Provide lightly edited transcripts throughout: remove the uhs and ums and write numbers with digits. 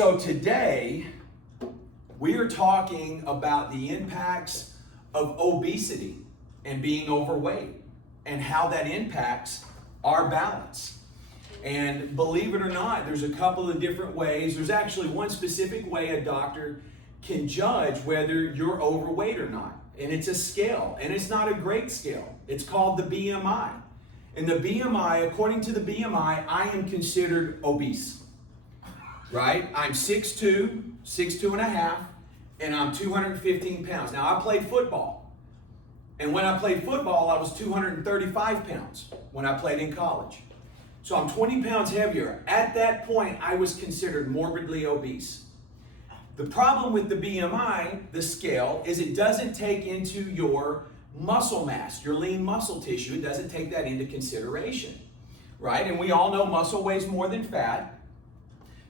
So today, we are talking about the impacts of obesity and being overweight and how that impacts our balance. And believe it or not, there's a couple of different ways. There's actually one specific way a doctor can judge whether you're overweight or not. And it's a scale, and it's not a great scale. It's called the BMI. And the BMI, according to the BMI, I am considered obese, right? I'm 6'2", 6'2 and a half, and I'm 215 pounds. Now, I played football. And when I played football, I was 235 pounds when I played in college. So I'm 20 pounds heavier. At that point, I was considered morbidly obese. The problem with the BMI, the scale, is it doesn't take into your muscle mass, your lean muscle tissue. It doesn't take that into consideration, right? And we all know muscle weighs more than fat.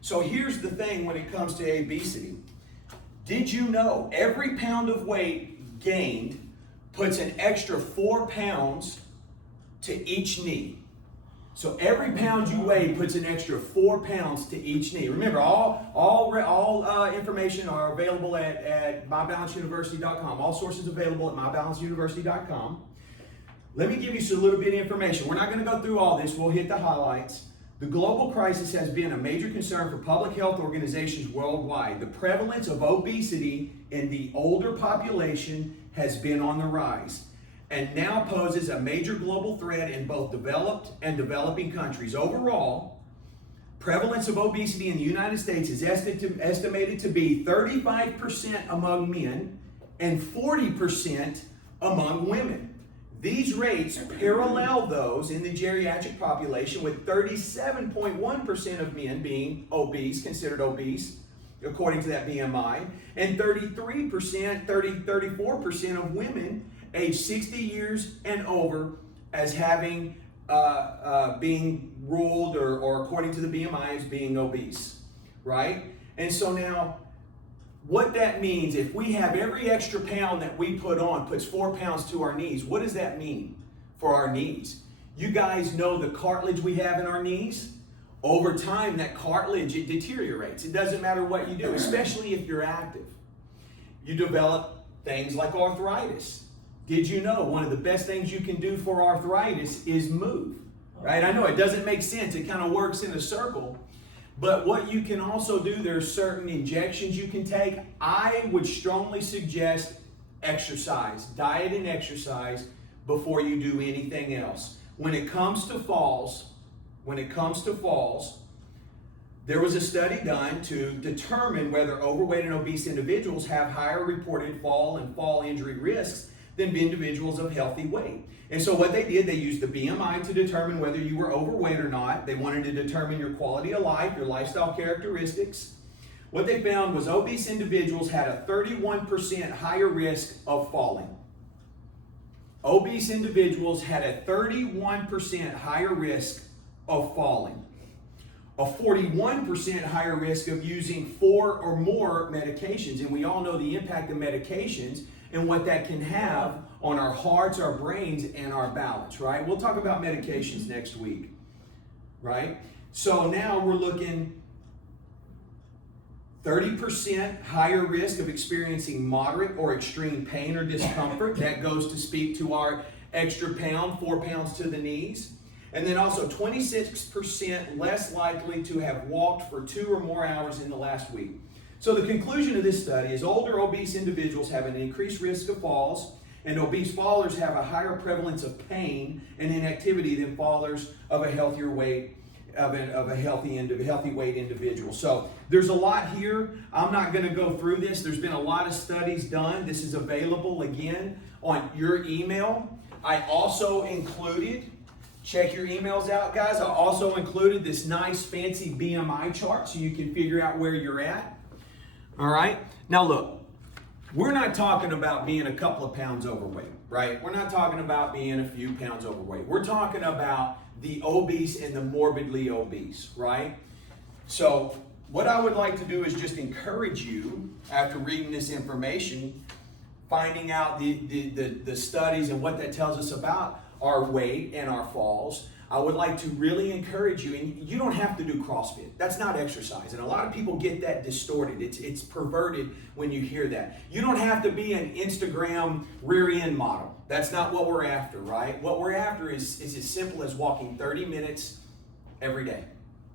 So here's the thing when it comes to obesity. Did you know every pound of weight gained puts an extra 4 pounds to each knee? So every pound you weigh puts an extra 4 pounds to each knee. Remember, all information are available at mybalanceuniversity.com. All sources available at mybalanceuniversity.com. Let me give you a little bit of information. We're not going to go through all this. We'll hit the highlights. The global crisis has been a major concern for public health organizations worldwide. The prevalence of obesity in the older population has been on the rise and now poses a major global threat in both developed and developing countries. Overall, prevalence of obesity in the United States is estimated to be 35% among men and 40% among women. These rates parallel those in the geriatric population, with 37.1% of men being obese, considered obese, according to that BMI, and 34% of women age 60 years and over as having being ruled or according to the BMI as being obese, right? And so now what that means, if we have every extra pound that we put on puts 4 pounds to our knees, what does that mean for our knees? You guys know the cartilage we have in our knees? Over time, that cartilage, it deteriorates. It doesn't matter what you do, especially if you're active. You develop things like arthritis. Did you know one of the best things you can do for arthritis is move, right? I know it doesn't make sense. It kind of works in a circle. But what you can also do, there are certain injections you can take. I would strongly suggest exercise, diet and exercise before you do anything else. When it comes to falls, there was a study done to determine whether overweight and obese individuals have higher reported fall and fall injury risks than individuals of healthy weight. And so what they did, they used the BMI to determine whether you were overweight or not. They wanted to determine your quality of life, your lifestyle characteristics. What they found was obese individuals had a 31% higher risk of falling. Obese individuals had a 31% higher risk of falling. A 41% higher risk of using 4 or more medications. And we all know the impact of medications and what that can have on our hearts, our brains, and our balance, right? We'll talk about medications next week, right? So now we're looking 30% higher risk of experiencing moderate or extreme pain or discomfort. That goes to speak to our extra pound, 4 pounds to the knees. And then also 26% less likely to have walked for 2 or more hours in the last week. So the conclusion of this study is older obese individuals have an increased risk of falls, and obese fallers have a higher prevalence of pain and inactivity than fallers of a healthier weight, of a healthy weight individual. So there's a lot here. I'm not going to go through this. There's been a lot of studies done. This is available again on your email. I also included, check your emails out, guys. I also included this nice fancy BMI chart so you can figure out where you're at. All right. Now look, we're not talking about being a couple of pounds overweight, right? We're not talking about being a few pounds overweight. We're talking about the obese and the morbidly obese, right? So what I would like to do is just encourage you, after reading this information, finding out the studies and what that tells us about our weight and our falls, I would like to really encourage you, and you don't have to do CrossFit. That's not exercise. And a lot of people get that distorted. It's perverted when you hear that. You don't have to be an Instagram rear end model. That's not what we're after, right? What we're after is as simple as walking 30 minutes every day,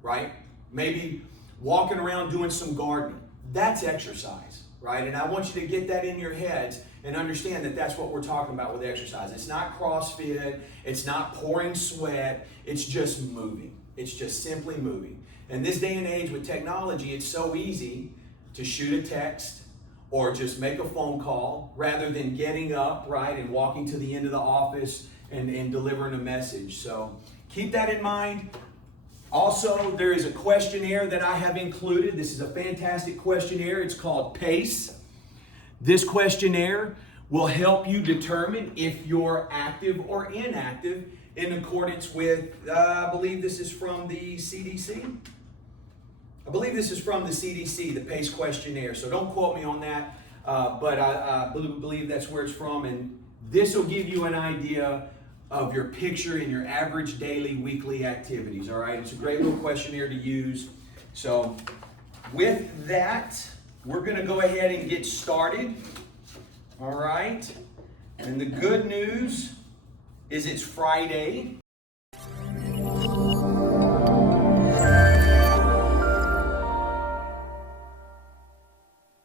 right? Maybe walking around doing some gardening. That's exercise, right? And I want you to get that in your heads and understand that that's what we're talking about with exercise. It's not CrossFit, it's not pouring sweat, it's just moving. It's just simply moving. In this day and age with technology, it's so easy to shoot a text or just make a phone call rather than getting up, right, and walking to the end of the office and delivering a message. So keep that in mind. Also, there is a questionnaire that I have included. This is a fantastic questionnaire. It's called PACE. This questionnaire will help you determine if you're active or inactive in accordance with, I believe this is from the CDC. I believe this is from the CDC, the PACE questionnaire. So don't quote me on that, but I believe that's where it's from. And this will give you an idea of your picture and your average daily, weekly activities, all right? It's a great little questionnaire to use. So with that, we're going to go ahead and get started, all right? And the good news is it's Friday,